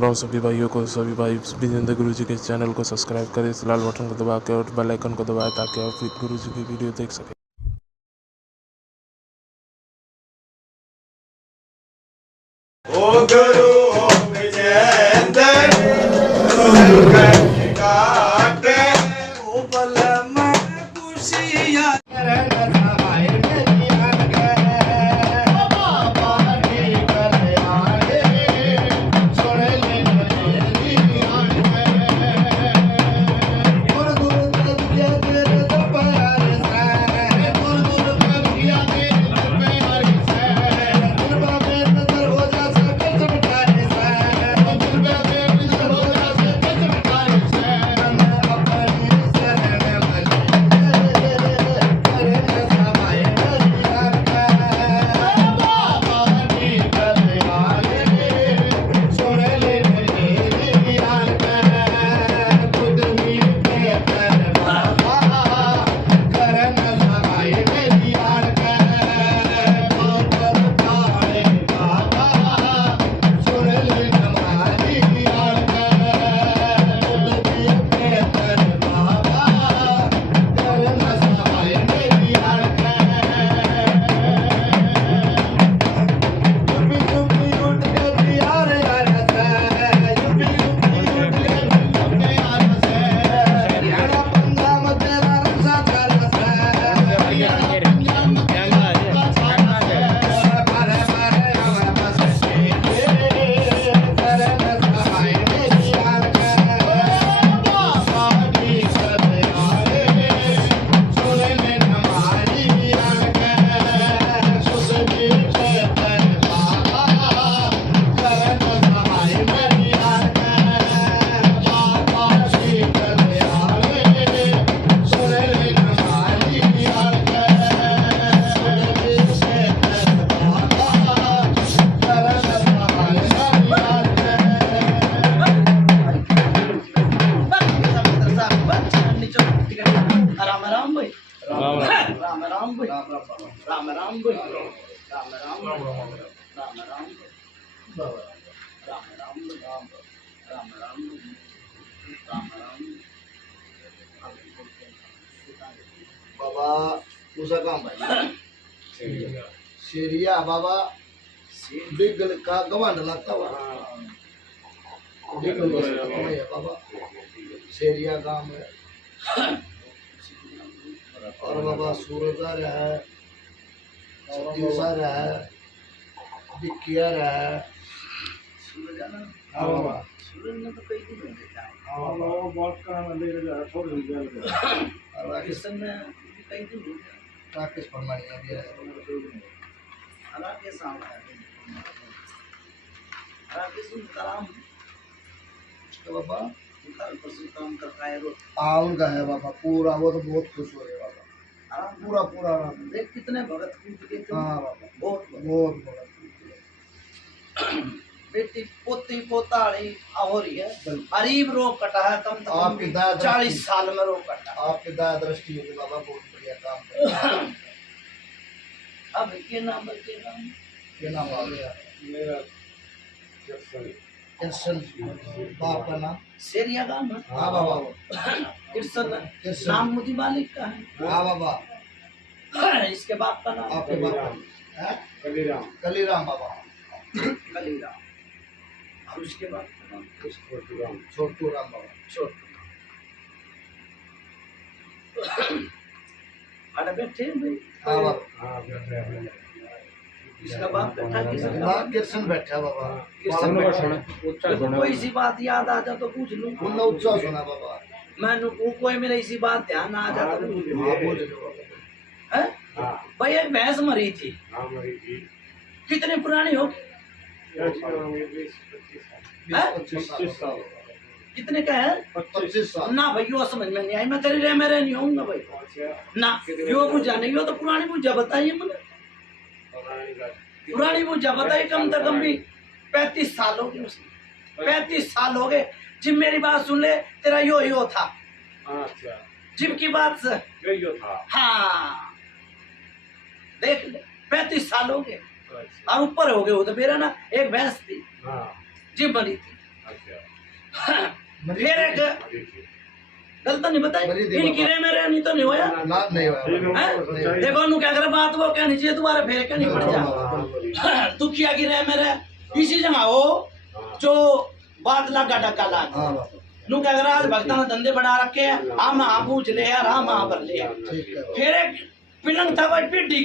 राम सभी भाइयों को, सभी भाई विजेंद्र गुरु जी के चैनल को सब्सक्राइब करें, इस लाल बटन को दबा के और बेल आइकन को दबाएं ताकि आप गुरु जी की वीडियो देख सकें। ओ गुरु ओ विजेंद्र काटे ओ बल में खुशियां बाबा दूसरा काम भाई शेरिया बाबा बिगल का गवांड लगता हुआ बाबा शेरिया गांव है और बाबा सूरजर है सतीसर है बिकियर है हाँ बाबा सूरज में तो कई दिन हो गए हाँ वो बहुत का मंदिर है छोड़ दिया और राकेश में कई दिन हो गए राकेश परमाणी अभी है राकेश साहब है राकेश उनका तो बाबा काम कर रहा है हाँ उनका है बाबा पूरा वो तो बहुत खुश हो रहे बाबा पूरा पूरा देख कितने भगत कूद के हाँ बाबा बहुत बहुत भगत बेटी पोती पोताड़ी हो रही है गरीब रोग कटा है कम से कम 40 साल में रोग कटा आपकी दया दृष्टि है बाबा बहुत बढ़िया काम कर अब के नाम आ गया मेरा कृष्ण बाप का नाम शेरिया गांव है हाँ बाबा कृष्ण नाम मुझे मालिक का है हाँ बाबा इसके बाप का नाम आपके बाप का कलीराम बाबा कलीराम और उसके बाद का नाम छोटू राम बाबा छोटू अरे बैठे भाई हाँ बाबा हाँ बैठे इसका बाप बैठा कृष्ण बैठा बाबा कृष्ण कोई सी बात याद आ जा तो पूछ लूं उन्ना उत्साह सुना बाबा मैंने कोई मेरी इसी बात ध्यान आ जा तो पूछ लूं हां पूछ लो बाबा हैं भाई एक भैंस मरी थी हां मरी थी कितनी पुरानी हो 25 साल कितने का है 25 साल ना भाई यो समझ में नहीं आई मैं तेरी रे मेरे नहीं होऊंगा भाई ना यो बुझा नहीं यो तो पुरानी बुझा बताइए मुझे पुरानी बुझा बताइए कम से कम भी 35 साल हो गए उसने 35 साल हो गए जिम मेरी बात सुन ले तेरा यो था अच्छा जिम की बात से यो था हाँ देख ले 35 साल हो गए और ऊपर हो गए वो तो मेरा ना एक भैंस थी जिम बनी थी फिर एक गल तो नहीं बताई इनकी रे मेरे नहीं तो नहीं होया नहीं हुआ। देखो नु क्या करे बात वो कहनी चाहिए तुम्हारे फेर के नहीं पड़ जा दुखिया की रे मेरे इसी जगह हो जो बात लगा डका लाग हाँ बाबा नु क्या करे आज भक्ता ने धंधे बढ़ा रखे हैं हम पूछ ले यार हम भर ले ठीक है फिर एक पिलंग था भाई पीढ़ी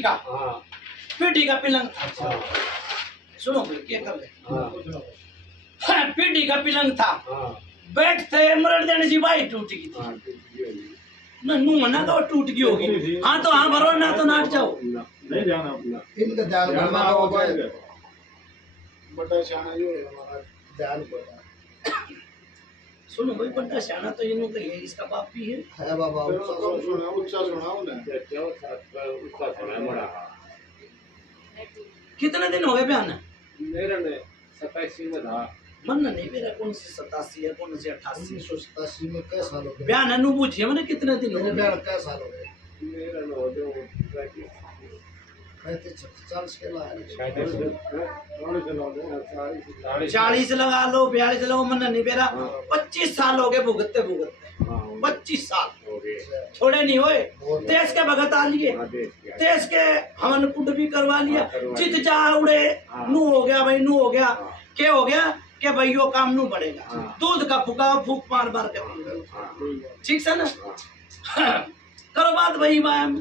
का पिलंग था सुनो भाई क्या कर ले पीढ़ी का पिलंग था बैठते मरड़ देने जी भाई टूट गई ना नू मना तो टूट गई होगी हाँ तो हाँ भरो ना तो नाट जाओ नहीं जाना अपना इनका ध्यान जाना करना हो होगा जाएगा। बड़ा शाना जो है हमारा ध्यान करना सुनो भाई बड़ा शाना तो इन्हों का है इसका बाप भी है बाबा उत्साह सुनाओ ना कितने दिन हो गए बयान मेरा ने 87 में था। मन नहीं मेरा कौन सी 87 है कौन सी 88 1987 में कै साल हो गए बयान अनु पूछिए मैंने कितने दिन हो मेरे गए ब्याह कै साल हो गए मेरा ने हो जो 40 के ला 40 लगा लो 42 लगा मन नहीं मेरा 25 साल हो गए भुगतते 25 साल छोड़े नहीं होए देश के भगत आ लिए देश के हमन कुंड भी करवा लिया जित जा उड़े नू हो गया भाई नू हो गया क्या हो गया कि भाई यो काम नू बढ़ेगा दूध का फूका फूक मार मार के पी लो। ठीक है ना करो बात भाई मैम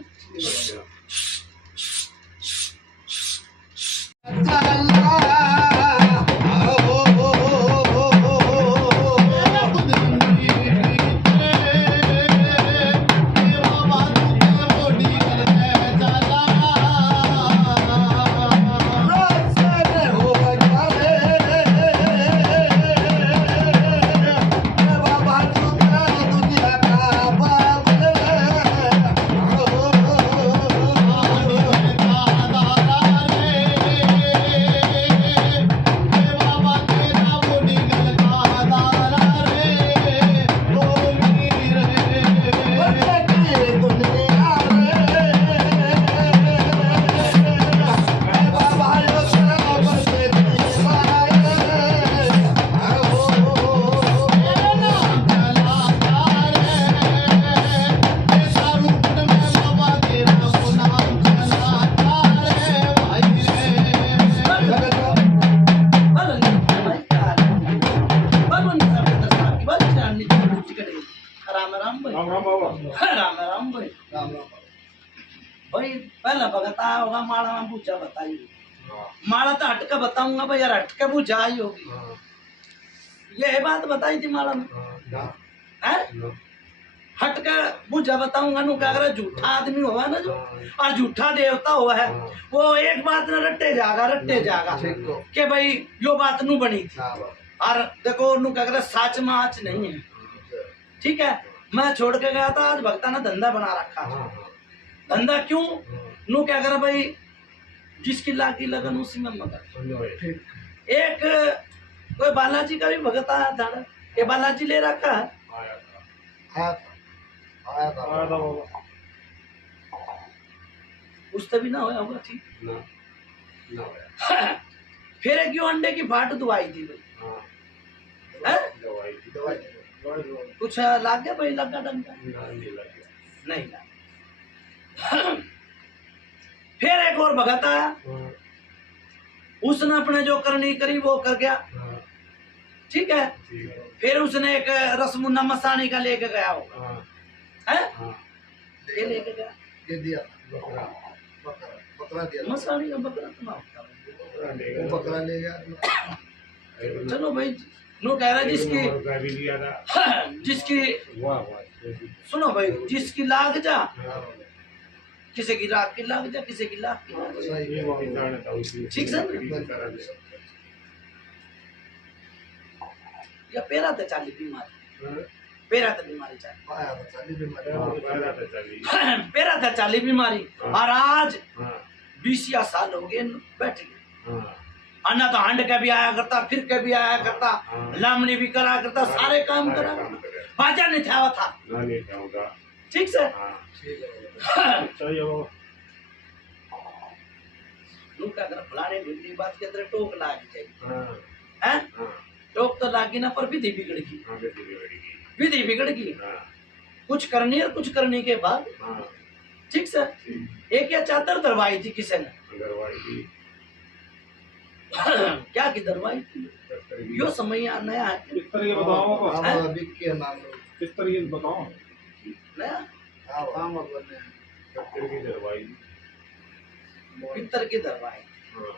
राम राम भाई राम राम बाबा राम राम भाई राम राम भाई पहला भगता होगा माला में पूछा बताइए माला तो हटके बताऊंगा भाई यार हटके पूछा ही होगी ये बात बताई थी माला में है हटके पूछा बताऊंगा नु क्या करे झूठा आदमी होगा ना जो और झूठा देवता हुआ है वो एक बात न रट्टे जागा कि भाई यो बात नु बनी थी और देखो नु क्या करे सच में आज नहीं है ठीक है मैं छोड़ के गया था आज भक्ता ने धंधा बना रखा है धंधा क्यों नु क्या करे भाई जिसकी लागी लगन उसी में मगर एक कोई बालाजी का भी भगत आया था ये बालाजी ले रखा है आया था बाबा उससे भी ना होया होगा ठीक फिर एक क्यों अंडे की फाट दुआई थी भाई हैं? दवाई कुछ लाग गया भाई लगा डंका नहीं लगा फिर एक और भगत आया उसने अपने जो करनी करी वो कर गया ठीक है फिर उसने एक रसमुन्ना मसानी का लेके गया होगा है ये लेके गया ये दिया बकरा दिया मसानी का बकरा तो ना होता वो बकरा ले गया चलो भाई नो कह रहा है जिसकी सुनो भाई जिसकी लाग जा किसी की रात की लाग जा किसी की लाग की लाग जा ठीक से या पेरा तो चाली बीमारी पेरा तो बीमारी चाली आया था चाली बीमारी पेरा तो चाली बीमारी और आज 20 साल हो गए बैठ गए अन्ना तो हंड के भी आया करता फिर के भी आया करता लामनी भी करा करता सारे काम करा बाजा नहीं था ठीक से चाहिए बाबा लोग क्या कर फलाने भिंडी बात के अंदर टोक लाग चाहिए हैं टोक तो लागी ना, पर विधि बिगड़ गई। हाँ बेटी बेटी विधि बिगड़ गई, हाँ कुछ करनी है, कुछ करने के बाद हाँ ठीक सर। ठीक एक या चादर दरवाई थी किसी ने, अगरवाल की क्या की दरवाई थी, यो समय नया है, किस तरह के बताओ हाँ हैं? बाबा बिक के नाम लो। किस तरह के बताओ नया हाँ बाबा बने शक्कर की दरवाई पित्तर की दरवाई। हाँ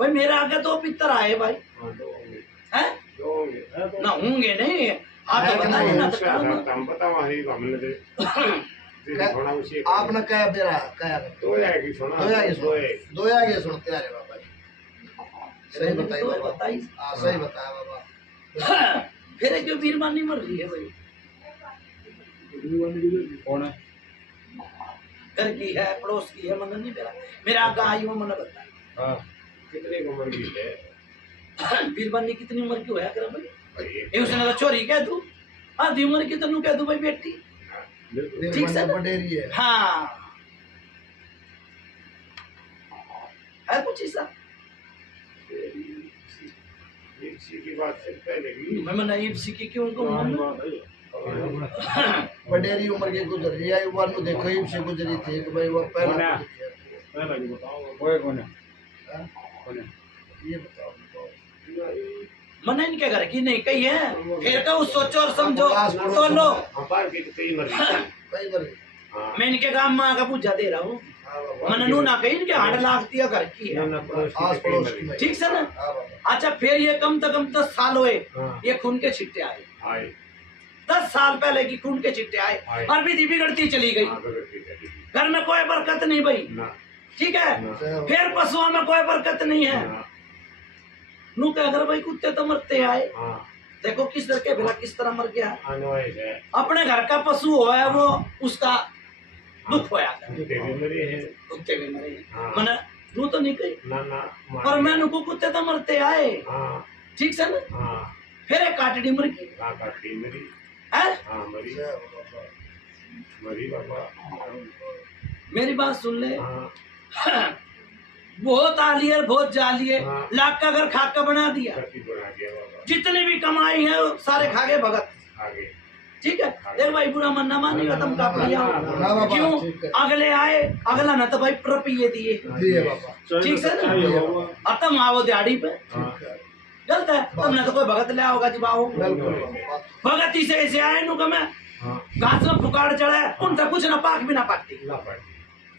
भाई मेरे आगे तो पित्तर आए भाई, हाँ दो होंगे हैं दो होंगे है तो ना होंगे नहीं, आप तो बताइए ना तो क्या करो था हम बताओ हरी हमने दे थोड़ा उसी आपने क्या बेरा क्या तो जाएगी सोना दो आगे दो सुनो है दो आगे सुनते आ रहे बाबा जी। सही बताइए तो बाबा। बताइए। हाँ सही बताया बाबा। फिर क्यों बीरबानी मर रही है भाई, कौन है घर की है, पड़ोस की है, मन नहीं मेरा, मेरा आगे आई वो मन बताया। हाँ कितने उम्र की है बीरबानी कितनी उम्र की होया कर भाई, भाई ये उसने तो चोरी कह दू, आधी उम्र की तनु कह दू भाई बेटी, ठीक से ना? बडेरी है। हाँ है कुछ ऐसा, इसी की बात से पहले की मैं नाइब सीखी क्यों उनको मन बडेरी उम्र के गुजर रही है वो नु देखो ही से गुजरी थी कि भाई वो पहला गुजरी है। पहला की बताओ वो कौन है हाँ? कौन है ये बताओ मन इनके घर की नहीं कही है, फिर का सोचो और समझो तो लो, हमार की कई मर कई बार हाँ मैं इनके गांव में आगे पूछा दे रहा हूँ, हाँ बाबा मन नू ना कही इनके हाड़ लागती है घर की है, ना पड़ोस आस की पड़ोस कई की मर ठीक से ना। हाँ बाबा अच्छा फिर ये कम से कम 10 साल हुए, हाँ ये खून के छिट्टे आए, आए 10 साल पहले की खून के छिट्टे आए, आए। और विधि बिगड़ती चली गई, हाँ बगल की चली घर में कोई बरकत नहीं भाई, ना ठीक है, ना फिर पशुओं में कोई बरकत नहीं है, ना नू कह अगर भाई कुत्ते तो मरते आए, हाँ देखो किस तरह के भला किस तरह मर गया, अनवाइस है अपने घर का पशु हो है वो उसका दुख होया कर, तेरी मरी है कुत्ते भी मरे, हाँ। मैंने नू तो नहीं कही, ना ना पर मैं नुको कुत्ते तो मरते आए, हाँ ठीक से ना। हाँ फिर एक काटड़ी मर गई हाँ काटी मरी है, हाँ मरी मरी बाबा मेरी बात सुन ले, हाँ बहुत आली है बहुत जाली है, हाँ। लाख का घर खाका बना दिया, कति बना दिया बाबा जितनी भी कमाई है वो सारे खा गए भगत, आगे ठीक है। देख भाई बुरा मनना मानेगा तुम का बढ़िया हाँ बाबा क्यों, ठीक है अगले आए अगला न तो भाई रुपये दिए, दिए बाबा ठीक से ना, दिए बाबा और तुम आओ दिहाड़ी पे, ठीक है गलत है, तुमने तो कोई भगत ले होगा जी बाबू, बिल्कुल बाबा भगत ही से ऐसे आए नु का मैं हाँ घास में फुकाड़ चढ़े उन तक कुछ ना पाक भी ना पाकती, ना पड़ी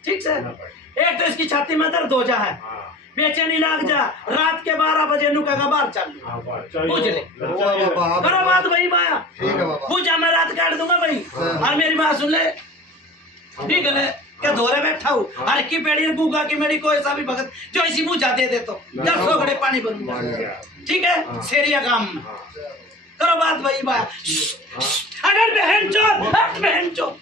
ठीक से। ना पड़ी एक तो इसकी छाती में दर्द हो जा है, हाँ बेचैनी लाग जा, रात के 12 बजे नु का बाहर चालू, हाँ बात पूछ ले, ओ बाबा करो बात भाई माया, ठीक है बाबा पूछा मैं रात काट दूंगा भाई, हाँ। और मेरी बात सुन ले, ठीक है ले, क्या धोरे बैठा हूँ, हर की पेड़ी गुगा की मेरी कोई सा भी भगत जो इसी पूछा दे दे तो 10 घड़े पानी भरूंगा, मान गया ठीक है, सेरिया काम में हाँ करो बात भाई माया, अगर बहन चो बहन चो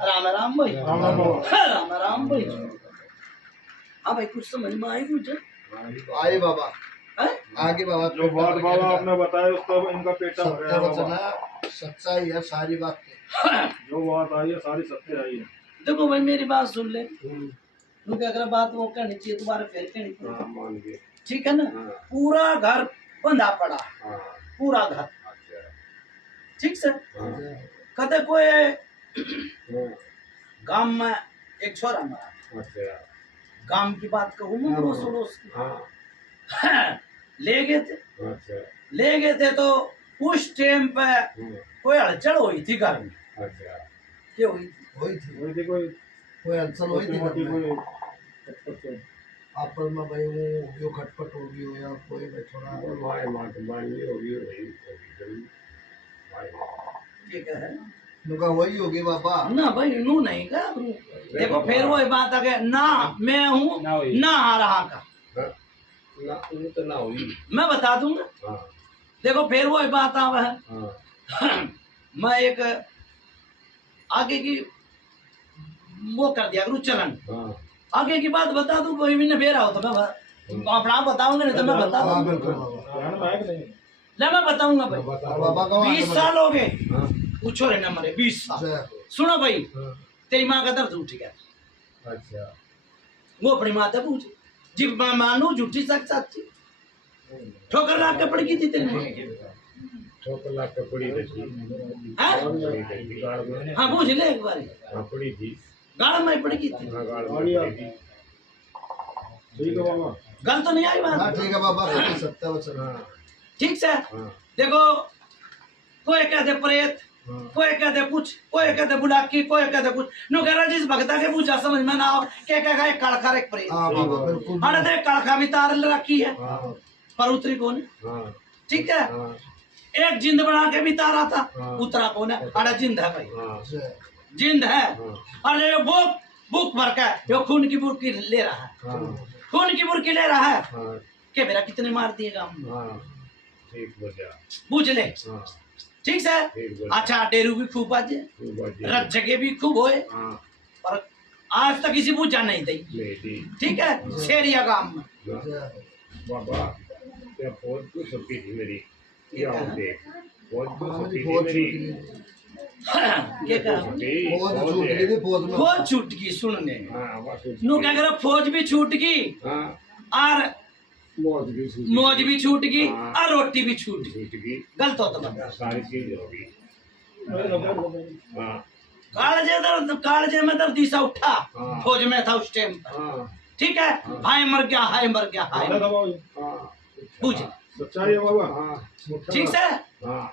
राम राम भाई, राम राम भाई, हाँ भाई कुछ समझ में आई कुछ आई बाबा है? आगे बाबा जो बात बाबा आपने बताया उसका इनका पेटा भर सत्य गया वचन बाबा है सच्चाई है सारी बात की। जो बात आई है सारी सत्य आई है देखो भाई मेरी बात सुन ले, क्योंकि अगर बात वो कहनी चाहिए तुम्हारे फिर कहनी चाहिए, हाँ मान गए ठीक है ना। हाँ पूरा घर बंधा पड़ा, हाँ पूरा घर, अच्छा ठीक से। हाँ कदे कोई हाँ, गांव में एक छोरा मरा, अच्छा गांव की बात कहूँ मैं पड़ोस पड़ोस की, हाँ ले गए थे, अच्छा ले गए थे तो उस टाइम पे कोई हलचल हुई थी घर में, अच्छा क्या हुई थी, हुई थी वही देखो कोई हलचल हुई थी घर में। आपस में भाई वो खटपट हो गई हो या कोई भाई थोड़ा हमारे माँ तो मानी होगी भाई ठीक है नुका वही होगी बाबा ना भाई नू नहीं का देखो फिर वो बात आ गया ना मैं हूँ ना आ रहा का ना वो तो ना हुई। मैं बता दूंगा। हाँ देखो फिर वो बात आ है हाँ मैं एक आगे की वो कर दिया करूँ चलन हाँ आगे की बात बता दूं कोई भी न बेरा हो तो मैं अपना बताऊंगा नहीं तो मैं बता हाँ दूंगा। बिल्कुल बाबा ले मैं बताऊंगा भाई बाबा का 20 साल हो गए हाँ पूछो रे नंबर 20 साल जय सुनो भाई हाँ तेरी माँ का दर्द उठ गया अच्छा वो अपनी माँ से पूछ जी मैं मानू झूठी सच सच्ची ठोकर लाग के पड़ गई थी तेरी माँ ठोकर लाग के पड़ी थी। हाँ? पड़ी थी गाड़ में। हाँ पूछ ले एक बार हाँ पड़ी थी। गाड़ में पड़ गई थी हाँ गाड़ में पड़ी थी। ठीक है बाबा। गल तो नहीं आई हाँ बात ठीक है बाबा सत्य वचन हाँ ठीक से हाँ देखो कोई कहते प्रेत हाँ कोई कहते कुछ कोई कहते बुलाकी कोई कहते कुछ नो कह रहा जिस भगता के पूछा समझ में ना आओ क्या कहेगा एक कड़खा एक प्रेत हाँ बाबा बिल्कुल अरे देख कड़खा भी तार रखी है हाँ पर उतरी कौन है हाँ ठीक है हाँ एक जिंद बना के भी तारा था हाँ। उतरा कौन है अरे जिंद है भाई हाँ जय जिंद है हाँ अरे ये बुक भर का जो खून की बुरकी ले रहा है हाँ खून की बुरकी ले रहा है हाँ के मेरा कितने मार दिए गाँव हाँ ठीक बजा। पूछ ले हाँ ठीक से ठीक बजा। अच्छा डेरू भी खूब बाजे ठीक बजा। रज जगह भी खूब होए हाँ पर आज तक किसी पूछा नहीं दी नहीं थी। ठीक है शेरिया गांव में हाँ। जय बाबा क्या फौज को छुट्टी थी मेरी क्या क्या? होते फौज को हाँ छुट्टी जी थी फौज मेरी क्या कहा फौज छूट गई थी फौज में फौज छूट गई सुनने हाँ बस नु क्या कह फौज भी छूट गई हाँ और मौज भी छूट मौज भी छूट गई हाँ। और रोटी भी छूट गई छूट गई गलत होता बता सारी चीज होगी हाँ कालजे में दर्द दिशा उठा हाँ। फौज में था उस टाइम पर हाँ ठीक है हाय मर गया हाय मर गया हाय मर गया। हाँ पूछ सच्चाई है बाबा हाँ ठीक से हाँ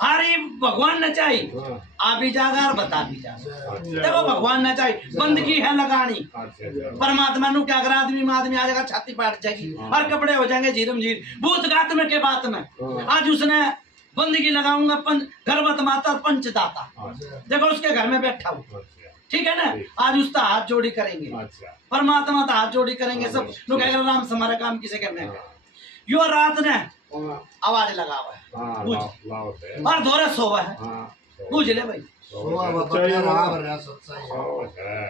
अरे भगवान न चाहिए हाँ आप भी जागा और बता भी जागा अच्छा देखो भगवान न चाहिए बंदगी है लगानी अच्छा अच्छा परमात्मा नु क्या अगर आदमी में आदमी आ जाएगा छाती पाट जाएगी और कपड़े हो जाएंगे झीरम झीर भूत गात में के बात में हाँ। आज उसने बंदगी लगाऊंगा गर्भवत माता और पंचदाता अच्छा देखो उसके घर में बैठा हूँ अच्छा ठीक है ना आज उसका हाथ जोड़ी करेंगे अच्छा परमात्मा का हाथ जोड़ी करेंगे सब लोग कहेंगे राम से हमारा काम किसे करने का यो रात ने हाँ आवाज लगा हुआ है हाँ पूछ। लाओ से और धोरे सोवा है हाँ पूछ ले भाई सोवा बाबा क्या रहा भरा सच्चाई है सौ है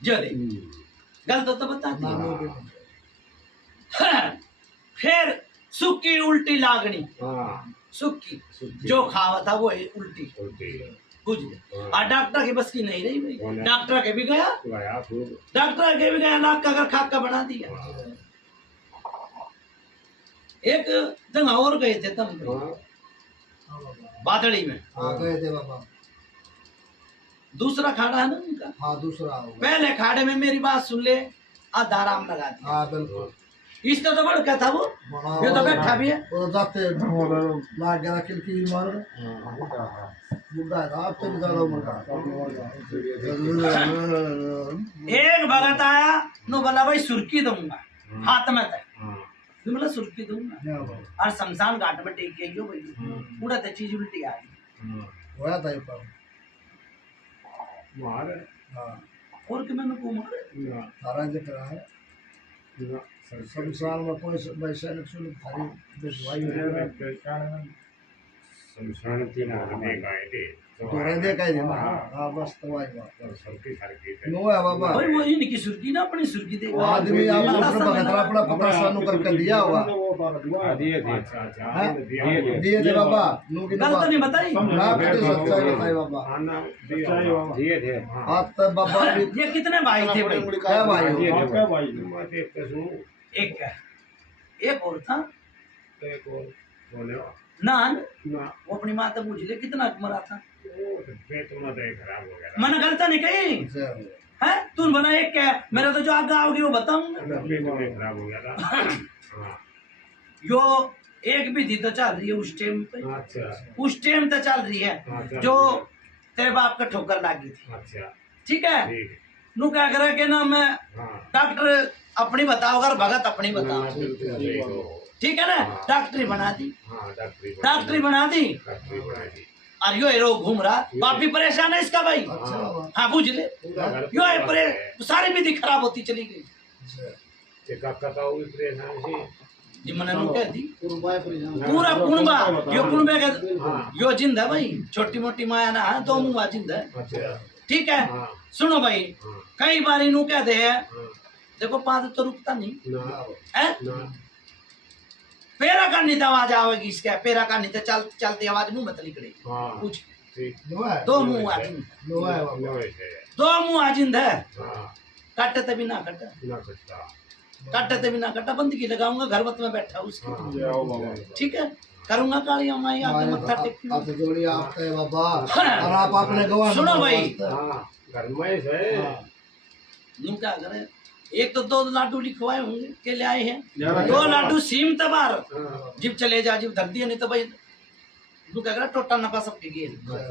जो दे गलत हो तो बता दी। नामों के फिर सुक्की उल्टी लागनी हाँ सुक्की सुक्की। जो खावा था वो है उल्टी होती है बुझ ले हाँ। और डॉक्टर की बस की नहीं रही भाई कौन है? डॉक्टर के भी गया लाया खूब डॉक्टर के भी गया नाक का अगर खाका बना दिया हाँ एक जगह और गए थे तम हाँ हाँ बाबा बादड़ी में हाँ गए थे बाबा दूसरा खाड़ा है ना उनका हाँ दूसरा होगा पहले खाड़े में मेरी बात सुन ले आधा आराम लगा दिया हाँ बिल्कुल इसका तो बड़ा क्या था वो हाँ, ये तो बैठा भी है वो तो जाते लाग गया खिड़की मार बुढ़ा है आप तो ज्यादा उम्र का एक भगत आया नो बोला भाई सुर्खी दूंगा हाथ में था हाँ तो बोला सुर्खी दूंगा हाँ बाबा और शमशान घाट में टेक गई हो भाई पूरा तो चीज उल्टी आ गई हाँ होया था ये पर मार हाँ और कि मैंने को मारे ना थारा दिख रहा है ना शमशान में कोई वैसे नहीं थारी बिछवाई है शमशान की ना हमें गाय थे तो रहने का ही है ना हाँ बस तो वही बात और सबकी सरकी थे नो है बाबा भाई वो इनकी सुर्खी ना अपनी सुर्खी दे वो आदमी आपने अपना भगतरा अपना पकड़ सानू करके दिया होगा दिए थे अच्छा अच्छा हाँ? दिए थे दिए थे बाबा नू की गलत नहीं बताई ना कुछ सच्चाई बताई बाबा खाना दिए थे हाँ आप तो बाबा भी ये कितने भाई थे भाई क्या भाई दिए हो थे भाई मैं देखते सुन एक का एक और था एक और बोले नान ना वो अपनी माँ तक पूछ ले कितना मरा था वो तो पेट में तो खराब हो गया मैंने गलत नहीं कही है तू बना एक क्या मेरा तो जो आगे आओगी वो बताऊंगा पेट में खराब हो गया था हाँ यो एक भी थी तो चल रही है उस टाइम पे अच्छा उस टाइम तो चल रही है अच्छा। जो तेरे बाप का ठोकर लगी थी अच्छा ठीक है ठीक नू क्या करे के ना मैं हाँ डॉक्टर अपनी बताओ अगर भगत अपनी बताओ, बिल्कुल सही हो। ठीक है ना। हाँ। डॉक्टरी बना दी, हाँ डॉक्टरी बना दी डॉक्टरी बना दी। और यो हीरो घूम रहा, बाप भी परेशान है इसका भाई। अच्छा बाबा हाँ बुझ ले, पूरा घर यो है परिवार है। सारी विधि खराब होती चली गई। ते काका ताऊ भी परेशान सी। जी मैंने नु कह दी कुर्बाए परिजान पूरा कुनबा, यो कुनबे का हाँ यो जिंद है भाई, छोटी मोटी माया ना है, दो मुंह जिंद है, अच्छा ठीक है। हाँ सुनो भाई, हाँ कई बार इनू कहते हैं हाँ देखो पाद तो रुकता नहीं ना है, ना पेरा करनी तो आवाज आवेगी इसका, पेरा करनी तो चलती आवाज मुंह मत निकलेगी। हाँ कुछ ठीक नुआ है दो मुंह आजिंद, नुआ है बाबा नोए से दो मुंह आजिंद है, हाँ काटते भी ना कटा, ना कटता काटते भी ना कटा, बंदगी लगाऊंगा घर मत में बैठा उसकी, हाँ जाओ बाबा ठीक है। करूंगा काली माई आके मत्था टेक। आप जोड़ी आपका है बाबा और आप अपने गवाह सुनो भाई, हाँ घर में है यूं क्या करें, एक तो 2 लाडू लिखवाए होंगे के ले आए हैं, 2 लाडू सीम तबार हाँ जिब चले जा जिब धर दिया, नहीं तो भाई तू क्या करा टोटा नपा सब के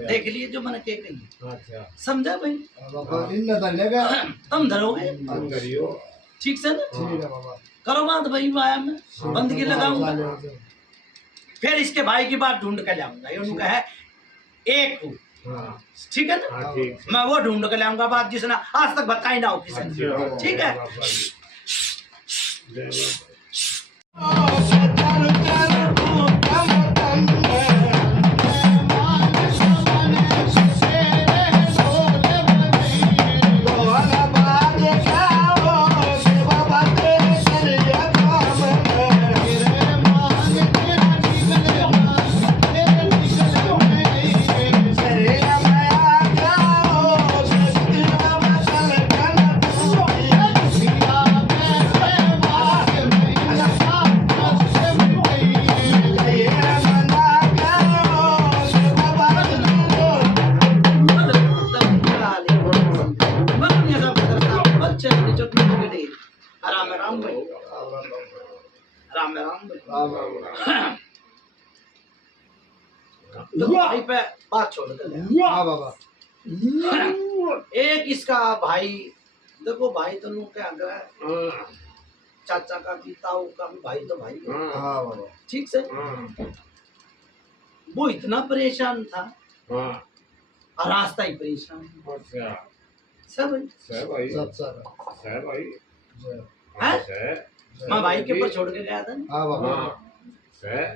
देख लिए जो मैंने के कही, अच्छा समझा भाई। बाबा इन न लेगा तुम धरोगे करियो ठीक से ना, ठीक है बाबा करो बात भाई आया मैं बंदगी लगाऊंगा, फिर इसके भाई की बात ढूंढ कर लाऊंगा, ये उनका है एक को, हाँ ठीक है ना, हाँ ठीक मैं वो ढूंढ कर लाऊंगा बात जिसने आज तक बताई ना हो किसी ने, ठीक है। जय बाबा। राम राम भाई, राम राम भाई। तो भाई पे बात छोड़ दे, हाँ बाबा एक इसका भाई देखो, भाई तो लोग क्या कर हाँ चाचा का भी ताऊ का भी भाई तो भाई है, हाँ हाँ बाबा ठीक से। हाँ वो इतना परेशान था हाँ और रास्ता ही परेशान अच्छा सब सह भाई सब सर सह भाई जय हाँ हैं? सह मैं भाई के ऊपर छोड़ के गया था ना। हाँ बाबा हाँ सह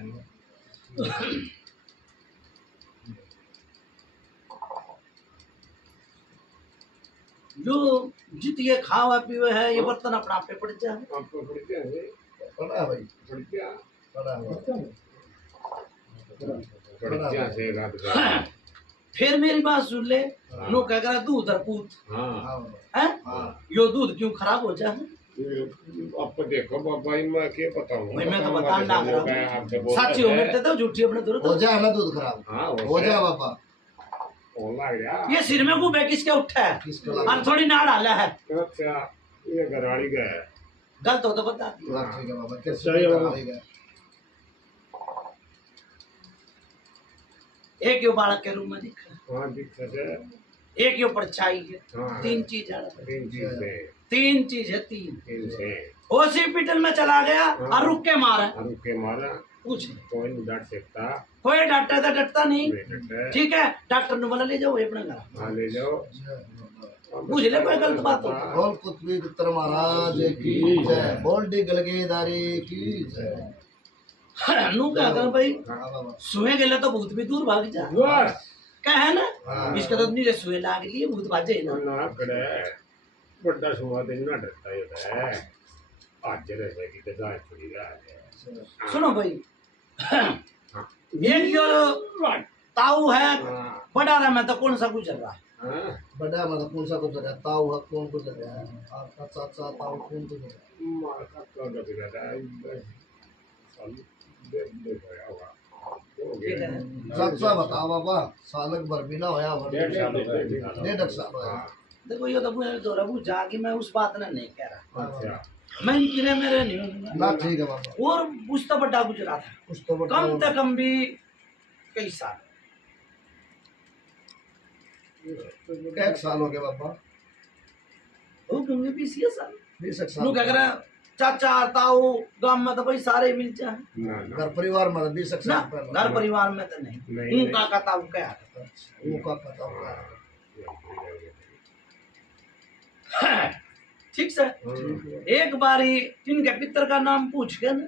जो जितिए खावा पीवे है ये बर्तन अपना आप पे पड़ जाए, आपको पढ़ते हैं पढ़ा है भाई पढ़ते हैं पढ़ा है पढ़ते हैं से रात का फिर मेरी बात सुन ले, लोग कह रहा दूध और पूत हाँ हाँ बाबा है, हाँ यो दूध क्यों खराब हो जाए, ये आपको देखो बाबा ही मैं क्या बताऊँ भाई मैं तो बता ना रहा आपसे हूँ, साची हो मिलते तो झूठी अपने दूर हो जाए ना दूध खराब हाँ हो जाए बाबा होला गया ये सिर में गुबे किसके उठा है किसको और लगा थोड़ी ना डाला है, अच्छा ये घरवाली का है गलत हो तो बता दी। हाँ, ठीक है बाबा कैसे सही है बाबा। ठीक है एक यो बालक के रूम में दिखा, हाँ दिक्कत है एक यो परछाई है, हाँ 3 चीज है, तीन चीज से 3 चीज है, 3 तीन से हॉस्पिटल में चला गया और रुक के मारा, रुक के मारा पूछ कोई नहीं डट सकता कोई डरता था डरता नहीं, बेटा ठीक है। डॉक्टर ने बोला ले जाओ ये अपने घर, हाँ ले जाओ बुझ ले कोई गलत बात हो। बोल कुतुबी पुत्र महाराज की जय बोल डी गलगेदारी की जय नू क्या कर भाई, हाँ बाबा सुहे गेले तो भूत भी दूर भाग जा, बस क्या है ना, हाँ। इसका तो नीचे सुहे लाग लिए भूत भाजे ना। ना करे बड़ा सुहा दिन ना डरता है आज रहे की कदा छुड़ी रहा है सुनो भाई, एक जो ताऊ है हाँ बड़ा रहा में तो कौन सा गुजर रहा है, हाँ बड़ा मतलब कौन सा गुजर है ताऊ है कौन गुजर रहा है आपका चाचा ताऊ कौन गुजर रहा है मार का तो लग रहा है साल दे गया होगा हो ठीक गया है। चाचा बताओ बाबा सालक भर भी ना होया भर 1.5 साल हो गए 1.5 साल होया हाँ देखो ये तो रबू जागी, मैं उस बात ने नहीं कह रहा, अच्छा मैं इनके मेरे नहीं हूँ, ना ठीक है बाबा और उस तो बड़ा गुजरा था, कुछ तो कम बताओ से कम भी कई साल, एक साल हो गया बाबा वो क्योंकि 20 साल 20 नु साल क्या करे चाचा ताऊ गांव में तो भाई सारे मिल जाए ना ना घर परिवार में 20 ना साल पहले घर परिवार में तो नहीं नहीं, उनका का ताऊ क्या वो का पता होगा ठीक से एक बारी इनके पितर का नाम पूछ के ना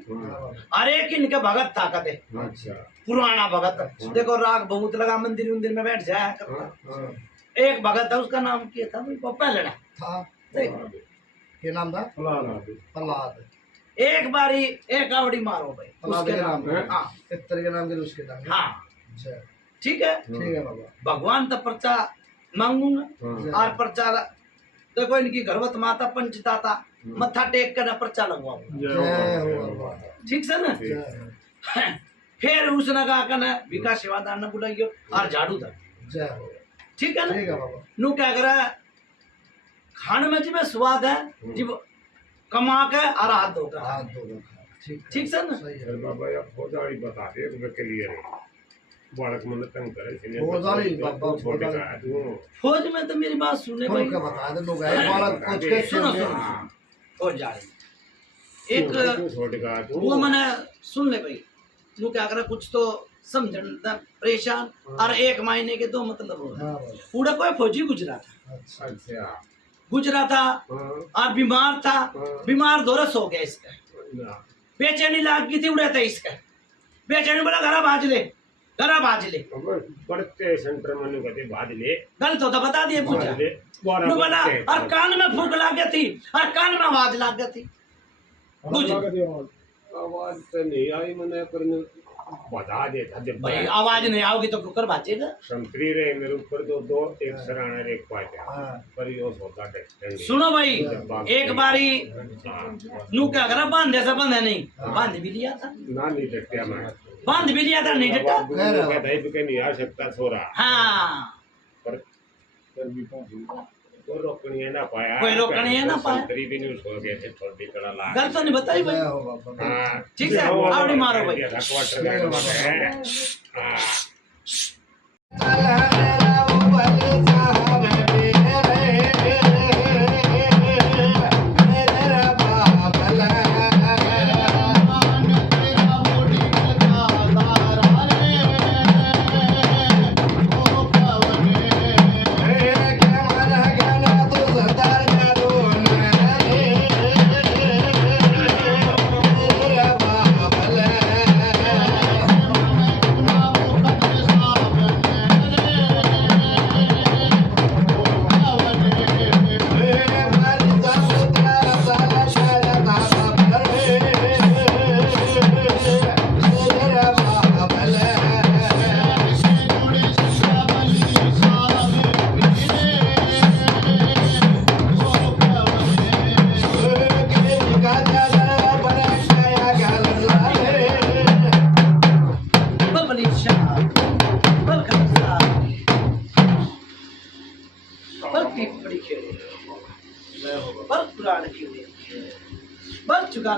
अरे एक इनके भगत था कहते अच्छा पुराना भगत देखो राग बहुत लगा मंदिर में बैठ जाया करता एक भगत था उसका नाम क्या था भाई पप्पा लड़ा था देख क्या नाम था फलाना प्रहलाद एक बारी एक आवड़ी मारो भाई प्रहलाद उसके के नाम नाम हाँ पितर के नाम के उसके नाम हाँ अच्छा ठीक है ठीक है बाबा भगवान तो पर्चा मांगूंगा हाँ। और पर्चा देखो इनकी घरवत माता पंचदाता मत्था टेक कर पर्चा लगवाऊंगा जय हो बाबा ठीक से ना जय हो। फिर उसने कहा कि ना विकास सेवादार ने बुलाइयो और झाड़ू था जय हो ठीक है ना ठीक है बाबा नू क्या करे खाने में जिसमें स्वाद है जब कमा के और हाथ धोकर हाथ धो रखा ठीक है ठीक से ना सही है अरे बाबा यार फौजारी बता दे तो के लिए बालक मन तंग करे इसलिए फौजारी बाबा, छोटे फौजारी। का तू फौज में तो मेरी बात सुने खोल भाई के बता दे लोग है बालक कुछ के सुनो, सुन सुनो। फौज जा रही एक तू छोटे का तू वो मैंने सुन ले भाई तू क्या करे कुछ तो समझन परेशान और एक महीने के 2 मतलब हो हां बाबा पूरा कोई फौजी गुजरा था अच्छा अच्छा गुजरा था हाँ और बीमार था बीमार दोरस हो गया इसका ना बेचैनी लाग गई थी उड़ा था इसका बेचैनी बोला घरा भाज ले अब पढ़ते सेंटर में कहते बाद ले गलत होता बता दिए पूछा बाद ले बारह नु बोला बजते हैं। और कान में फूंक लाग गई थी और कान में आवाज लाग गई थी बुझ आवाज तो नहीं आई मैंने पर बता दे था जब भाई आवाज नहीं आओगी तो कुकर बाजेगा संतरी रे मेरे ऊपर दो एक सराना रे एक पाटा हां पर यो होता है सुनो भाई एक बारी हाँ, नू क्या करा बांधे से बंधे नहीं बांध भी लिया था ना नहीं डटया मैं बांध भी लिया था नहीं डटा बाबू कहता है कि नहीं आ सकता छोरा हाँ पर कोई रोकनी है ना पाया कोई रोकनी है ना पाया। संतरी भी नहीं उसको गए थे थोड़ी कड़ा ला गलत तो नहीं बताई भाई जय हो बाबा हाँ ठीक है आवड़ी मारो भाई क्वार्टर गार्ड में है हाँ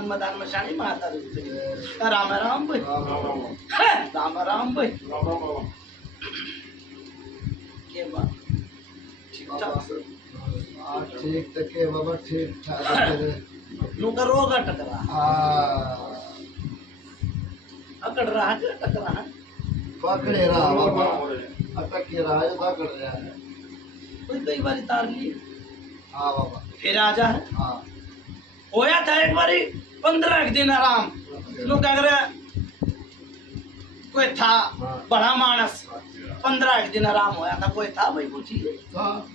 मैदान में शानी माता राम राम भाई राम राम भाई के बात ठीक ठाक ठीक तक है बाबा ठीक ठाक नुका रोग टकरा हाँ अकड़ रहा है टकरा है पकड़े रहा बाबा अटक के रहा है पकड़ रहा है कोई कई बार तार ली हाँ बाबा फिर आ जा हाँ होया था एक बारी 15 दिन आराम लोग अगर कोई था बड़ा मानस 15 दिन आराम होया था कोई था भाई पूछिए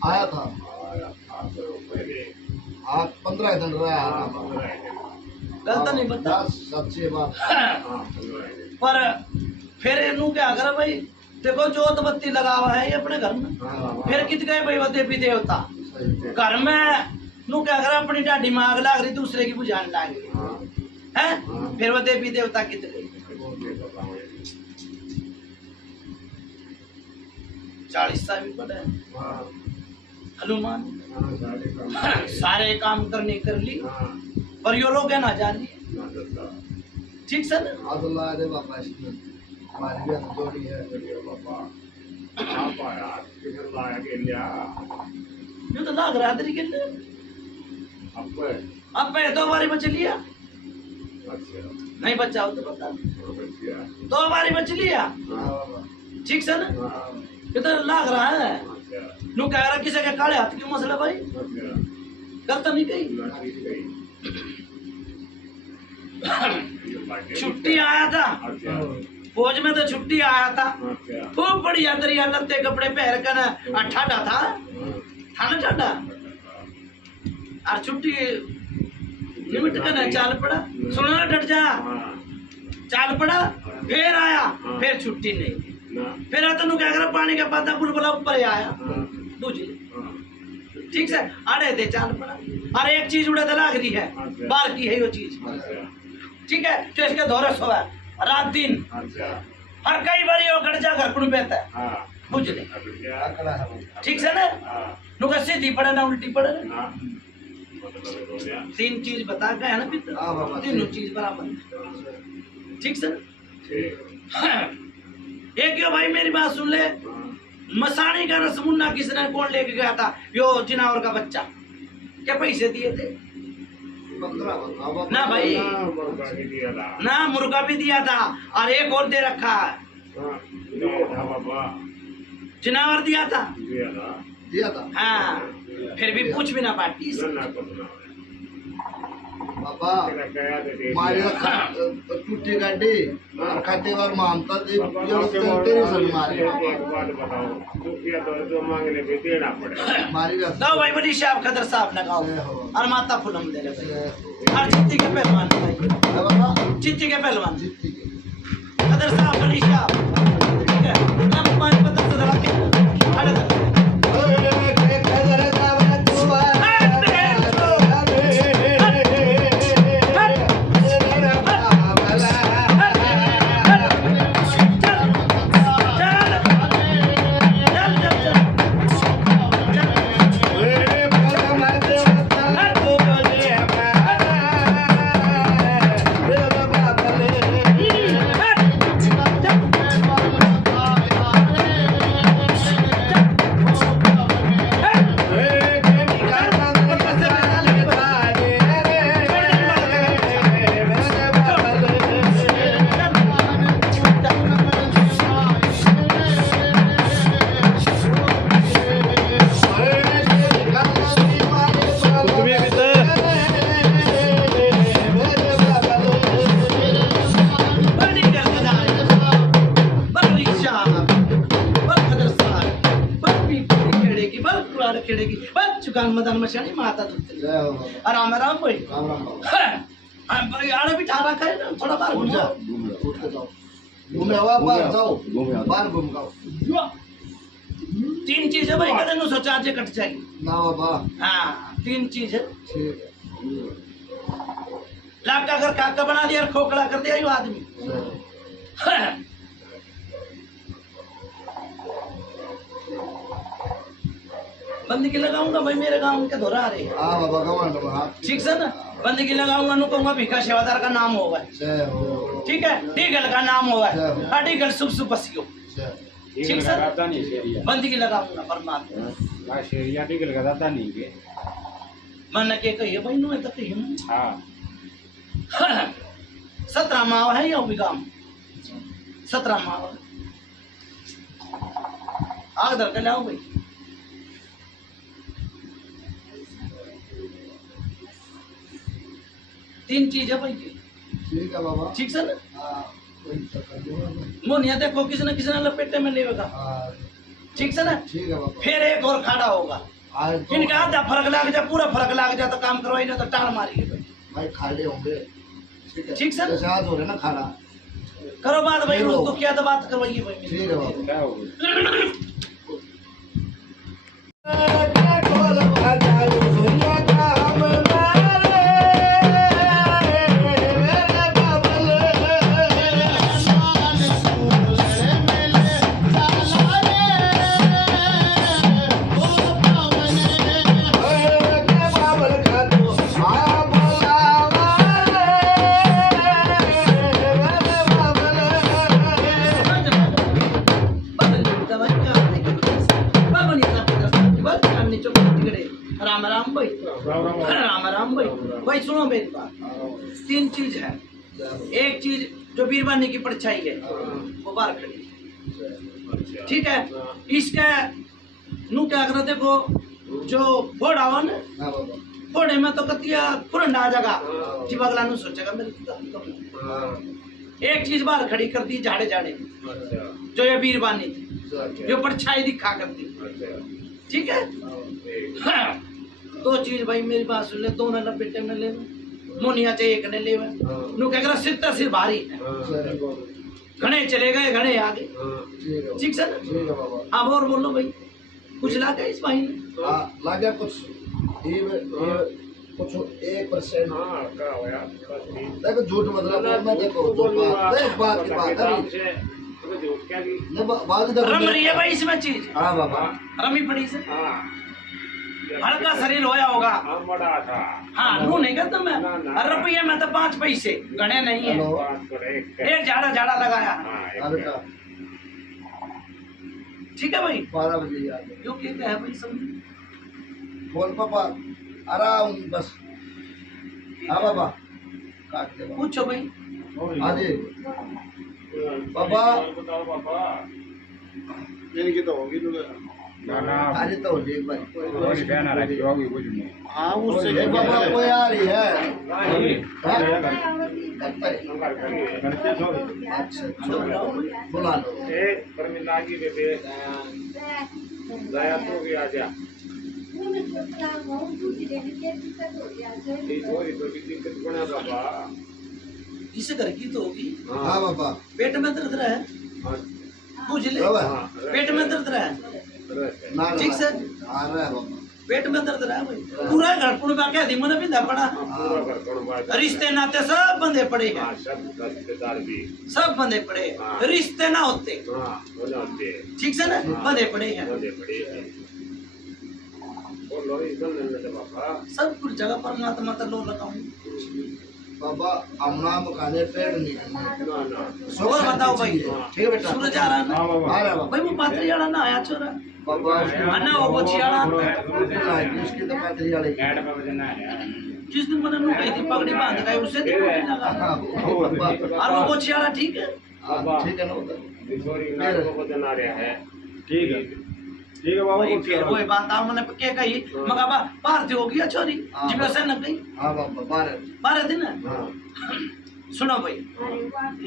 आया था आज 15 दिन रहा गलत नहीं बता सच्ची बात पर फिर इनू क्या करे भाई देखो जोत बत्ती लगा हुआ है ये अपने घर में फिर कित गए भाई वो देवी देवता घर में नू क्या करे अपनी डाडी मांग लाग रही दूसरे की बुझाने लाग रही है फिर वो देवी देवता कित गए 40 साल भी पड़े हनुमान सारे काम करने कर ली पर यो लोग है ना जानी ठीक से ना अल्लाह दे बाबा इसमें हमारी भी हाथ जोड़ी है यो तो लाग रहा तेरी के लिए अब मैं 2 बारी बच लिया, अच्छा नहीं बचा हो तो बता, अच्छा 2 बारी बच लिया, हाँ बाबा ठीक से ना, हाँ कितना लाग रहा है, अच्छा नू कह रहा किसी के काले हाथ क्यों मसला भाई, अच्छा करता नहीं कहीं। ना ठीक गई ये बात छुट्टी आया था, अच्छा फौज में तो छुट्टी आया था, अच्छा खूब बढ़िया दरिया लत्ते कपड़े पहन कर ना, ठंडा था ना ठंडा, और छुट्टी लिमिट का ना चाल पड़ा, सुना डट जा, हाँ चाल पड़ा, फिर आया, फिर छुट्टी नहीं, ना फिर आता नु क्या कर पानी का पाता बुलबुला ऊपर ही आया, हाँ दूजी हाँ ठीक से अड़े थे चाल पड़ा, और एक चीज उड़े तो लाग रही है, बार की है वो चीज, अच्छा ठीक है, जो इसके धोरे सोया रात दिन, अच्छा हर कई बार ये गड़ जा घर कुड़ बेहता है, हाँ बुझ ले, अच्छा अकड़ा है बाबा ठीक से ना, हाँ नुका सीधी पड़े ना उल्टी पड़े ना, ना मतलब हो गया 3 चीज बता गए है ना पिता, हाँ बाबा, तीनों चीज बराबर, ठीक से ठीक एक क्यों भाई मेरी बात सुन ले, हाँ मसानी का रसमुन्ना किसने कौन लेके गया था, यो जिनावर का बच्चा, क्या पैसे दिए थे 15 बाबा ना भाई, ना मुर्गा की दिया था ना मुर्गा भी दिया था, और एक और दे रखा है, हाँ दिया था बाबा जिनावर दिया था, दिया था हाँ, फिर भी पूछ भी ना पाटी ना ना कुछ ना बाबा तेरा गया तो दे मारी दिया टूटी गाड़ी और खाते वार मामता दे बाबा, जो आपके तेरे सन बोल- मारे एक बात बताओ रुपया तो मांगने पे देना पड़ेगा मारी भी दो भाई बड़ी साहब खदर साहब ने जय कहा, हो। और माता फुलम दे रहे भाई, जय और चित्ती के पहलवान भाई, हो। बाबा चित्ती के पहलवान जीती गई खदर साहब बड़ी साहब, ठीक है, हम 5 पत्थर से धरा के अड़े तक खेड़ेगी बस चुकान मदन मशानी माता तुझे जय हो बाबा आराम आराम भाई राम राम बाबा आड़े बिठा रखा है ना थोड़ा बार उठ घूमो जा उठ के जाओ घूमे हुआ बाहर जाओ बाहर घूम जाओ 3 चीज है भाई कदे नु सोचा जे कट जाएगी ना बाबा हाँ 3 चीज है ठीक है लाख का अगर काका बना दिया और खोखला कर दिया ये आदमी जय हो। बंदगी लगाऊंगा भाई मेरे गांव के धोरा आ रहे हैं हाँ बाबा कमांड बाबा ठीक से ना बंदगी लगाऊंगा नु कहूंगा भिखा सेवादार का नाम होगा जय हो ठीक है डीगल का नाम होगा जय। हाँ डीगल शुभ शुभ बसियो जय ठीक सर लगाता नहीं शेरिया बंदगी लगाऊंगा परमात्मा ना शेरिया ठीक लगाता नहीं के मन के कहिए भाई नु तो कहिए हाँ 17 माव है या बिगाम 17 माव आग धर के लाओ भाई तीन चीज है भाई ठीक है बाबा ठीक है ना हाँ कोई चक्कर नहीं बाबा मोनिया देखो किसने लपेटे में लेगा हाँ ठीक है ना ठीक है बाबा फिर एक और खड़ा होगा आज तो इनका आधा फर्क लग जाए पूरा फर्क लग जाए तो काम करवाई ना तो टाल मारिए भाई भाई खाड़े होंगे ठीक है ठीक सर। जैसे आज हो रहे ना खाना करो बात भाई फिर उसको होगा। क्या तो बात करवाइए भाई ठीक है बाबा क्या हो गया राम राम भाई राम राम भाई भाई सुनो मेरी बात। 3 चीज है। एक चीज जो बीरबानी की परछाई है वो बाहर खड़ी है, ठीक है। इसका नू क्या कर देखो जो फोड़ आवा ना, हाँ बाबा फोड़े में तो कतिया पुरंड आ जाएगा जी, अगला नू सोचेगा मेरे एक चीज बाहर खड़ी कर दी झाड़े झाड़े जो ये बीरबानी थी, जो परछाई दिखा करती, ठीक है। हाँ। 2 चीज भाई मेरी बात सुन ले, 2 ने लपेटे में ले मोनिया चाहिए, एक ने ले नू क्या कर सिर तर सिर भारी है, घने चले गए घने आगे, ठीक है ना। अब और बोलो भाई कुछ लागे इस भाई ने? ला गया कुछ कुछ 1%। देखो झूठ मतलब बोलना, देखो बात की बात है बात रम रही है भाई इसमें चीज। हाँ बाबा रमी पड़ी से हल्का शरीर होया होगा। हाँ नू नहीं करता मैं, रुपये में तो 5 पैसे गणे नहीं है, एक झाड़ा झाड़ा लगाया, ठीक है भाई। 12 बजे याद है। जो कहते हैं भाई समझ बोल पापा आराम बस। हाँ बाबा काट दे पूछो भाई। हाँ जी बाबा इनकी तो होगी अरे तो देख भाई हाँ उससे ए बाबा कोई आ रही है। अच्छा बुला लो। इसे घर की तो होगी। हाँ बाबा पेट में दर्द रहा है, पूछ ले। पेट में दर्द रहा है, ठीक से आ रहा है बाबा। पेट में दर्द रहा है भाई, पूरा घर पुण का क्या दिमाग में पड़ा, रिश्ते नाते सब बंधे पड़े हैं, सब बंधे पड़े, रिश्ते ना होते, ठीक से ना बंधे पड़े हैं, सब कुछ जगह परमात्मा तो लो लगाऊंगी बाबा अमना मकाने पेड़ नहीं करना। और बताओ भाई, ठीक है बेटा। सूरज आ रहा है ना, आ रहा है बाबा। भाई वो पात्री वाला ना आया छोरा, बाबा अन्ना वो बोचियाला इसकी तो पात्री वाली जिस दिन मैंने मुंह थी पगड़ी बांध गई उससे दिन नहीं लगा, हाँ बाबा और वो बोचियाला ठीक है। ठीक है ना उधर ठीक है बाबा। फिर वो बात आओ मैंने क्या कही, मगर पार हो गया छोरी जिबे से न गई हाँ बाबा 12 दिन। सुनो भाई,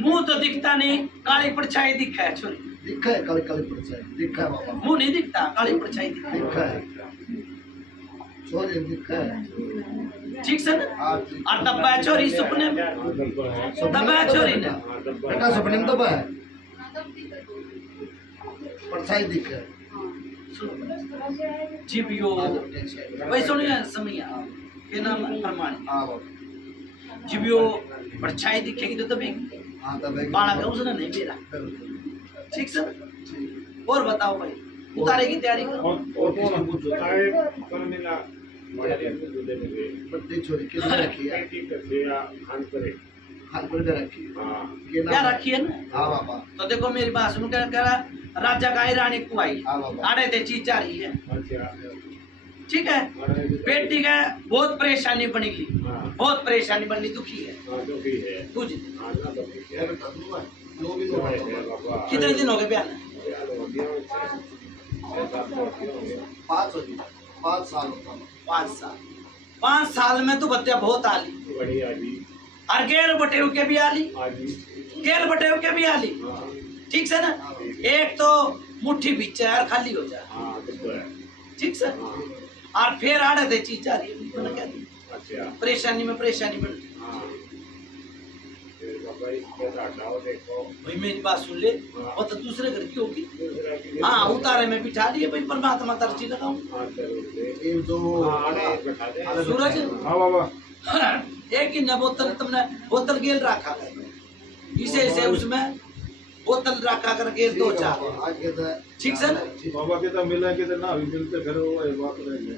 मुंह तो दिखता नहीं, काली परछाई दिखा है छोरी, दिखा है काली काली परछाई दिखा है बाबा। मुंह नहीं दिखता, काली परछाई दिखा है, दिखा है छोरी दिखा है, ठीक से ना। हाँ और दब्बा है छोरी सपने में, दब्बा है छोरी ने, बेटा सपने में दबा है परछाई दिखा है। जीवियो भाई सुनिए समिया के नाम प्रमाण हाँ बाबा जीवियो परछाई दिखेगी तो तभी हाँ दबा बाला का उसने नहीं मेरा, ठीक सर। और बताओ भाई, उतारे की तैयारी करो। बड़ी छोरी किसने रखी है? खानपुर में रखी है क्या रखी है ना। हाँ बाबा तो देखो मेरी बात सुनो, क्या कह रहा राजा का रानी कुआई हाँ बाबा आड़े थे चीज जा रही है, ठीक है। बेटी का बहुत परेशानी बनेगी, बहुत परेशानी बननी, दुखी है कुछ। कितने दिन हो गए बयान? 5 साल होता 5 साल। 5 साल में तो बच्चा बहुत आली, और गेर बटेव के भी आली, गेर बटेव के भी आली, ठीक से ना। एक तो मुट्ठी बीच है खाली हो जाए, ठीक से। और फिर आड़े थे चीज जा रही है, मैंने क्या दी परेशानी में परेशानी बढ़ रही। भाई मेरी बात सुन ले, वो तो दूसरे घर की होगी। हाँ उतारे में बिठा दिए भाई, परमात्मा तरची लगाऊं। ये जो सूरज हाँ बाबा एक ही न बोतल, तुमने बोतल गेल रखा इसे इसे उसमें बोतल रखा कर गेल 2-4, आगे तो ठीक से ना। बाबा के तो मिला के तो ना भी मिलते घर वो बात रह गई।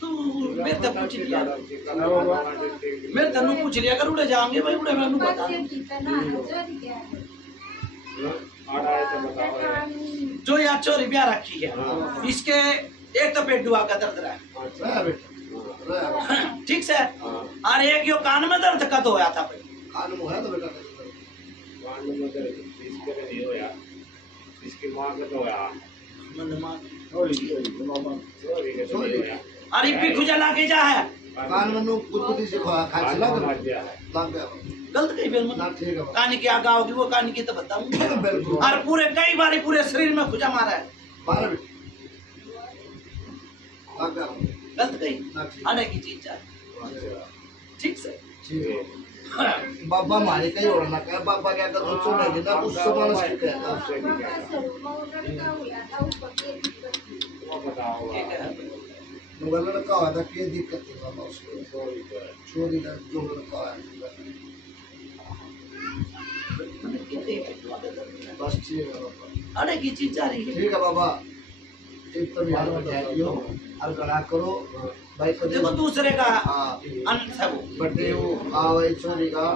तू मेरे तक पूछ लिया, मेरे तनु पूछ लिया कर उड़े जाएंगे भाई, उड़े मैं बता जो यहाँ चोरी ब्याह रखी है, इसके एक तो पेट दुआ का दर्द रहा है, ठीक से। और एक यो कान में दर्द कद होया था भाई कान में है तो बेटा कान में तो इसके नहीं होया, इसकी मां का तो होया, मन मां छोरी के तो नहीं होया, अरे भी खुजला के जा है कान में नु कुछ से खा लग गया गलत कही बेल ना मत ठीक है कान की आगा होगी वो कान की तो बताऊं बिल्कुल और पूरे कई बारी पूरे शरीर में खुजा मारा है बाहर लग गया गलत कही ना ठीक आने की चीज है ठीक से ठीक है बाबा मारे कहीं और ना कहे बाबा क्या कर सोचो नहीं ना उस सवाल से कहता वो बताओ ठीक है वो लड़का हुआ था क्या दिक्कत थी बाबा उसको चोरी का जो लड़का है बस ठीक है बाबा आने की चीज जा रही है ठीक है बाबा एक तो याद बताइयो और गला करो भाई को देखो दूसरे का हाँ अंत है वो बटे वो आवे चोरी का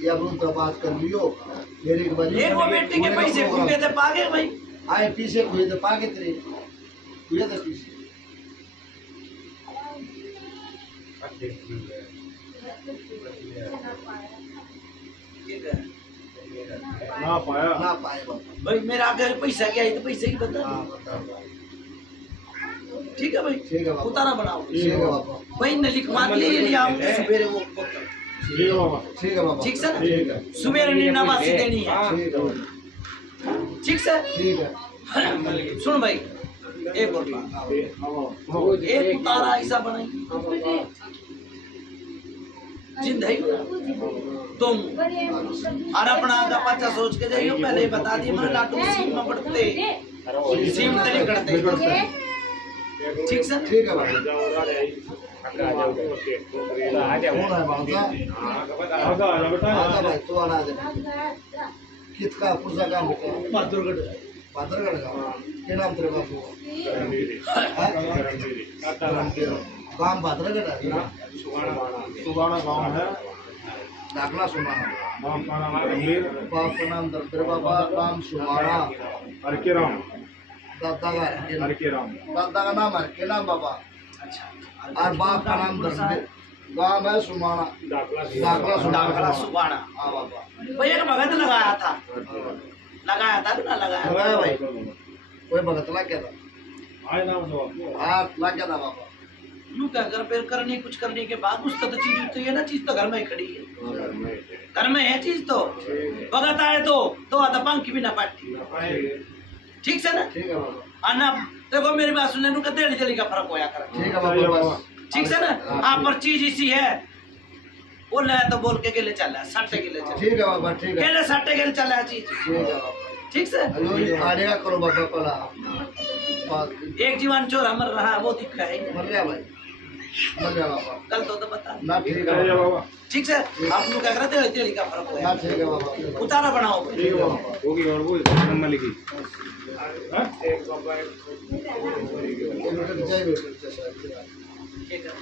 या वो तो बात कर लियो मेरी के बाद एक वो बेटे के पैसे खूबे थे पागे भाई आए पीछे हुए तो पागे तेरे हुए तो पीछे ठीक है ना पाया ना पाए बाबा भाई मेरा अगर पैसा क्या है तो पैसे ही बता हाँ बताओ ठीक है भाई ठीक है बाबा उतारा बनाओ ठीक है बाबा भाई ने लिखवा लिए लिया हमने सवेरे वो ठीक है बाबा, ठीक है बाबा ठीक से ना ठीक है, सवेरे नी नमाज़ी देनी है ठीक है बाबा ठीक से ठीक है सुन भाई एक और बात एक उतारा ऐसा बनाई जिंदगी तुम और अपना आगा पाचा सोच के जाइयो पहले ही बता दिए मैंने लाटू सीम में पड़ते सीम तरी करते ठीक से ठीक है बाबा आ जाओ कौन है बाबा आजा बेटा आजा भाई तू आना दे किसका पुरसा काम बेटा बहादुरगढ़ पादरगढ़ का क्या नाम तेरे बापू गांव पादरगढ़ है सुगाना गांव है, दाखला सुनाना नाम का नाम गंभीर, बाप का नाम दरबार बाबा राम सुमाना हर के राम, दादा हर के राम, दादा का नाम है के नाम बाबा अच्छा और बाप का नाम दरबार गांव है सुमाना दाखला दाखला डाकला सुनाना सुबाना हाँ बाबा भाई एक भगत लगाया था ना लगाया लगाया भाई कोई भगत लग गया था आए नाम दो आपको, हाँ लग गया था बाबा यूं क्या घर पे करने कुछ करने के बाद उसका तो चीज होती है ना चीज तो घर में ही खड़ी है घर में है चीज तो भगत आए तो आधा पंख भी ना पाटी ठीक से ना ठीक है बाबा अन्ना देखो मेरी बात सुनने नु कते जली का फर्क होया कर ठीक है बाबा बस ठीक से ना आप पर चीज इसी है वो ले तो बोल के ले चला सट्टे के ले चला ठीक है बाबा ठीक है केले सट्टे के ले चला चीज ठीक है बाबा ठीक से हेलो आने का करो बाबा पला एक जीवन चोर मर रहा वो दिख रहा है मर गया भाई मर गया बाबा कल तो बता ना ठीक है आजा बाबा बाबा, ठीक से आप लोग क्या करते हो तेली का फर्क ना होया ठीक है बाबा उतारा बनाओ ठीक है बाबा, होगी और वो नंबर लिखी, एक बाबा ये बेटा जय बेटा ठीक है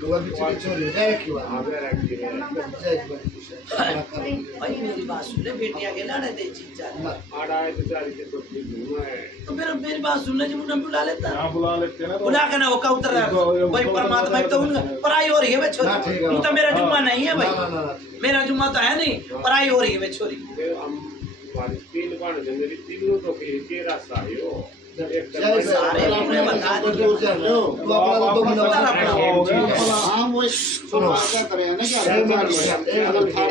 लोग पीछे छोड़ जय रखी बात आगे रखी है, जय बेटा भाई मेरी बात सुन बेटिया के लाने दे चीज जा आड़ा है तो चारी के तो घूमा है, तो फिर मेरी बात सुनने जी मुझे बुला लेता यहाँ बुला लेते हैं ना तो बुला के ना वो का उतर भाई परमात्मा तो उनका पढ़ाई हो रही है बे छोरी ना, ठीक है। तू तो मेरा जुम्मा नहीं है ना ना भाई ना मेरा जुम्मा तो है नहीं पढ़ाई हो रही है बे छोरी फिर हम हमारी तीन बार मेरी तीनों तो फिर के रास्ता है वो एक जय सारे अपने बता दो तू अपना तो बिना उतारा अपना हाँ वो सुनो क्या करें ना क्या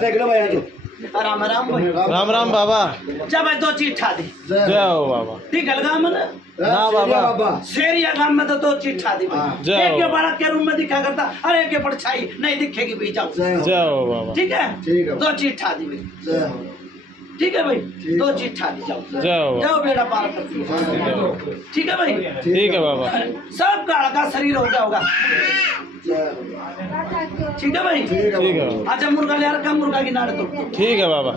देख लो भाई जो राम राम भाई राम राम बाबा। जब भाई दो चिट्ठा दी जय हो बाबा। ठीक है लगा मन ना बाबा। शेरिया गांव में तो दो चिट्ठा दी भाई जय एक हो। के बड़ा के रूम में दिखा करता अरे के परछाई नहीं दिखेगी भाई जाओ जय हो बाबा। ठीक है ठीक है। दो चिट्ठा दी भाई जय हो ठीक है भाई दो चिट्ठा दी जाओ जय हो जाओ बेटा पार कर ठीक है भाई ठीक है बाबा। सब काल का शरीर हो गया होगा जय ठीक है भाई ठीक ठीक है बाबा। अच्छा मुर्गा ले रखा मुर्गा की नाड़ तो ठीक है बाबा।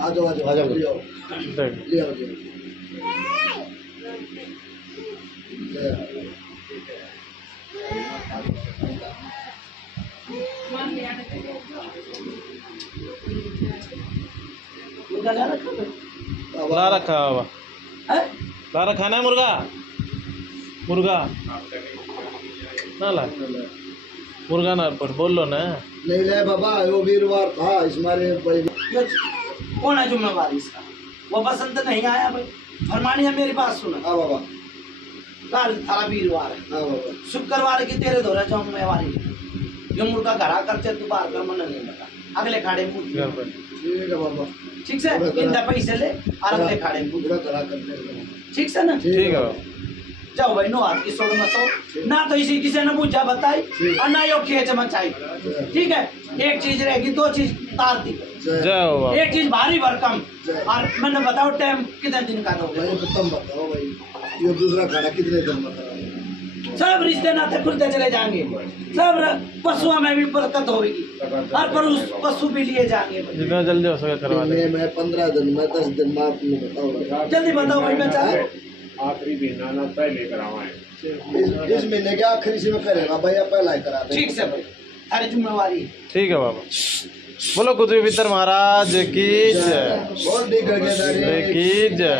आ जाओ आ जाओ ले आओ देख। ले आओ जय मुर्गा ले रखा भाई ला रखा बाबा। हैं? ला रखा ना मुर्गा। मुर्गा ना ला मुर्गा ना पर बोल लो ना। नहीं ले बाबा वो वीरवार था इस मारे भाई ये कौन है जिम्मेवार इसका वो बसंत नहीं आया भाई फरमानिया मेरी बात सुनो हाँ बाबा कल थारा वीरवार है हाँ बाबा शुक्रवार की तेरे धोरे जिम्मेवारी जो मुर्गा घरा करते तू बाहर कर मन नहीं लगा अगले खाड़े में पूछ घर पर। ठीक है बाबा ठीक से इंदा पैसे ले और अगले खाड़े में पूछ पूरा करा करते हैं ठीक से ना ठीक है बाबा। जाओ भाई नो हाथ की सोड़ में सो ना तो इसी किसी ने पूछा बताई और ना यो खेच मचाई ठीक है एक चीज रहेगी दो चीज तार दी जय हो बाबा। एक चीज भारी भरकम और मैंने बताओ टाइम कितने दिन का दोगे भाई तो तुम बताओ भाई ये दूसरा खाना कितने दिन में करा सब रिश्ते नाते खुलते चले जाएंगे सब पशुओं में भी बरकत होगी और पर उस पशु भी लिए जाएंगे जितना जल्दी हो सके करवा दे। मैं 15 दिन में 10 दिन में आपने बताओ जल्दी बताओ भाई मैं चाहे आखिरी महीना ना पहले करावाएं इस महीने के आखिरी से में करेगा भैया पहला ही करा दे ठीक से भाई सारी जिम्मेवारी ठीक है बाबा। बोलो कुतुब महाराज की जय बोल दी गगेदारी की जय।